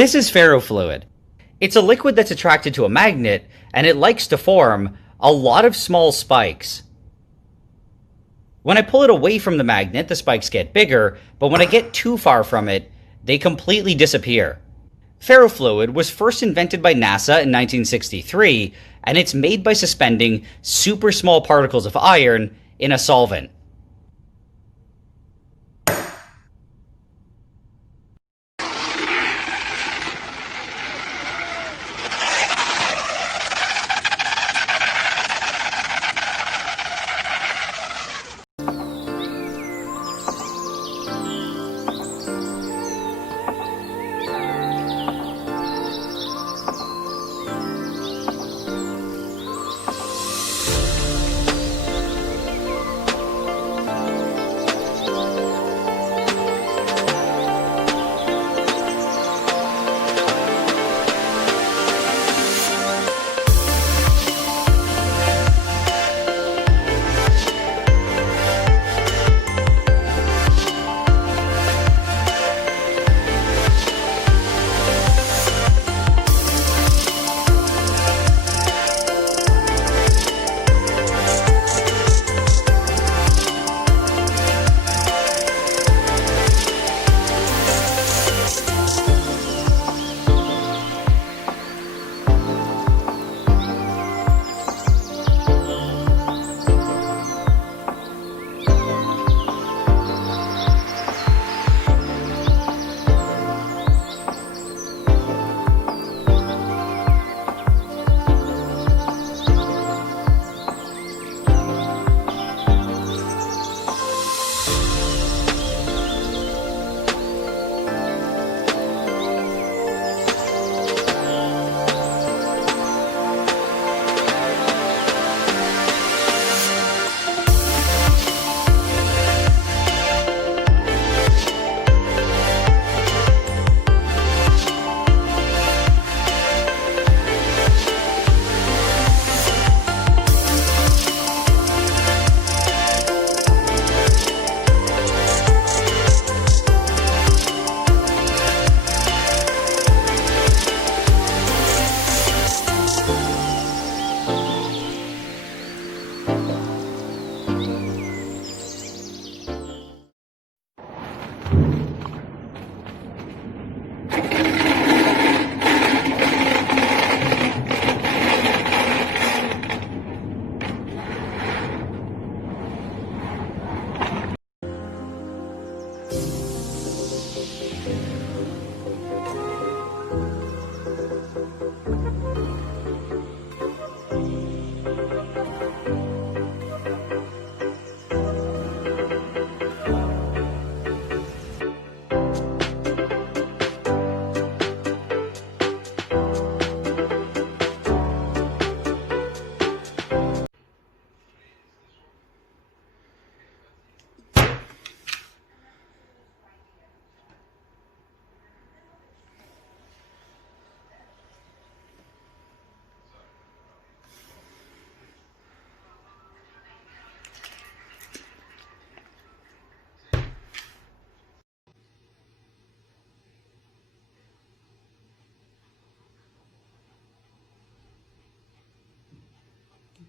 This is ferrofluid. It's a liquid that's attracted to a magnet, and it likes to form a lot of small spikes. When I pull it away from the magnet, the spikes get bigger, but when I get too far from it, they completely disappear. Ferrofluid was first invented by NASA in 1963, and it's made by suspending super small particles of iron in a solvent.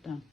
Done.